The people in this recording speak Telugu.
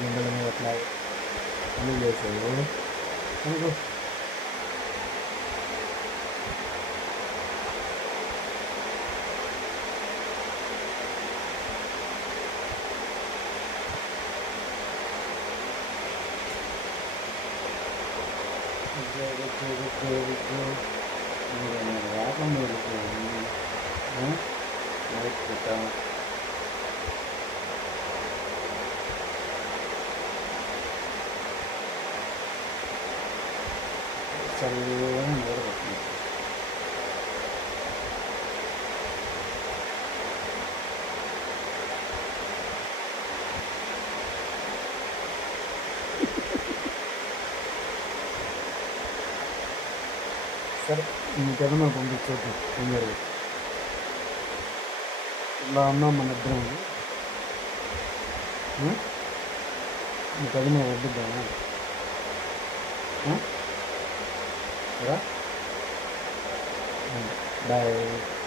గిండెల మీద అట్లా పనులు చేసేది అనుకో. వ్యాపం మీరు లైట్ పెట్టాము. చల్లగా నిలబడుతుంది. సరే నీకేదన్నా పంపించవచ్చు తొందరగా. ఇలా ఉన్నాం మన ఇద్దరం. నీకదన్నా వద్దుద్దామా? బాయ్.